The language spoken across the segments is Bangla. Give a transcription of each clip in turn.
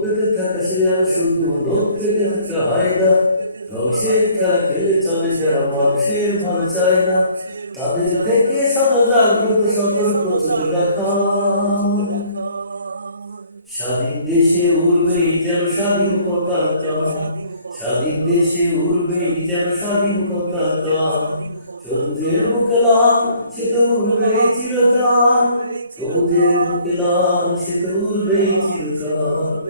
পেতে থাকা সে আর শুধু পেতে থাকা না ধ্বংসের খেলা খেলে চলে যারা মানুষের ভালো চায় না, তাদের থেকে সদা জাগ্রত সতর্ক চলে রাখা। স্বাধীন দেশে উড়বেই যেন স্বাধীন পতাকা স্বাধীন দেশে উড়বেই যেন স্বাধীন পতাকা সূর্যের মুখে লাল সে তো উড়বেই চিরকাল। সবুজের মুখে লাল সে তো উড়বেই চিরকাল।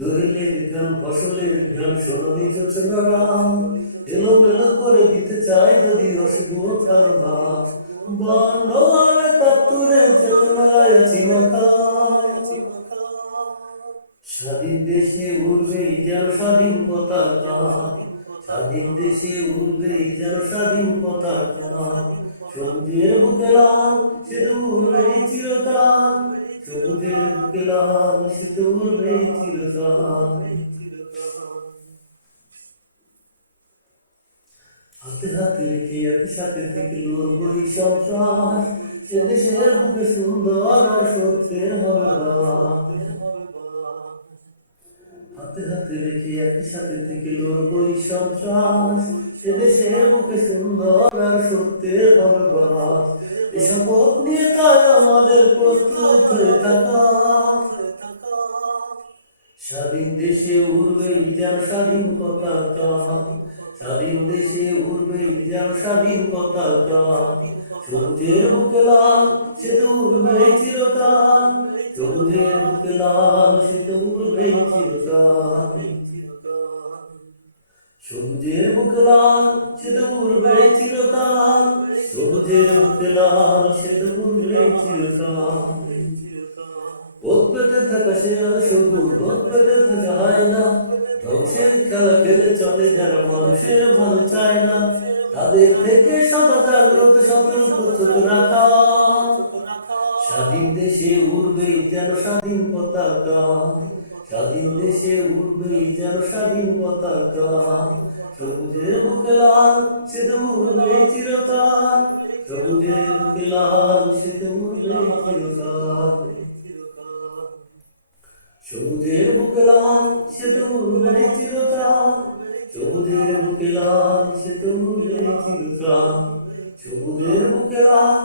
নাম। গান, ফসলের গান সোনালি জোছনারা এলো মেলো করে দিতে চাই যদি অশুভ নাম। বান্ন আর চেতনায় আছি স্বাধীন দেশে উড়বেই যেন স্বাধীন পতাকা স্বাধীন দেশে উড়বেই যেন স্বাধীন পতাকা সবুজের বুকে লাল সে তো উড়বেই চিরকাল সবুজের বুকে লাল সে তো উড়বেই চিরকাল হাতে হাতে রেখে একসাথে থেকে লড়বই সন্ত্রাস। সে দেশের বুকে সুন্দর সত্যের হাতে হাতে রেখে একই সাথে থেকে লড়বই সন্ত্রাস। সে দেশের বুকে সুন্দর আর সত্যের হবে বাস এ শপথ নিয়ে তাই আমাদের প্রস্তুত থাকা। স্বাধীন দেশে স্বাধীন পতাকা স্বাধীন দেশে স্বাধীন পতাকা বুকে লাল, সে তো উড়বেই চিরকাল। সবুজের বুকে লাল, সে তো উড়বেই চিরকাল। সবুজের বুকে লাল, সে তো চিরকাল। সবুজের বুকে লাল সে তো চিরকাল। থাকা সে আর ওত পেতে থাকা হয় না। ধ্বংসের খেলা খেলে চলে যারা মানুষের ভালো চায় না। তাদের থেকে সদা জাগ্রত সতর্ক রাখা। স্বাধীন দেশে উড়বেই যেন স্বাধীন পতাকা। স্বাধীন দেশে উড়বেই যেন স্বাধীন পতাকা। সবুজের বুকে লাল, সে তো চিরকাল। সবুজের লাল সে তো উড়বেই চিরকাল। সবুজের বুকে লাল সে তো উড়বে চিরকাল। সবুজের বুকে লাল সে তো উড়বে চিরকাল সবুজের বুকে লাল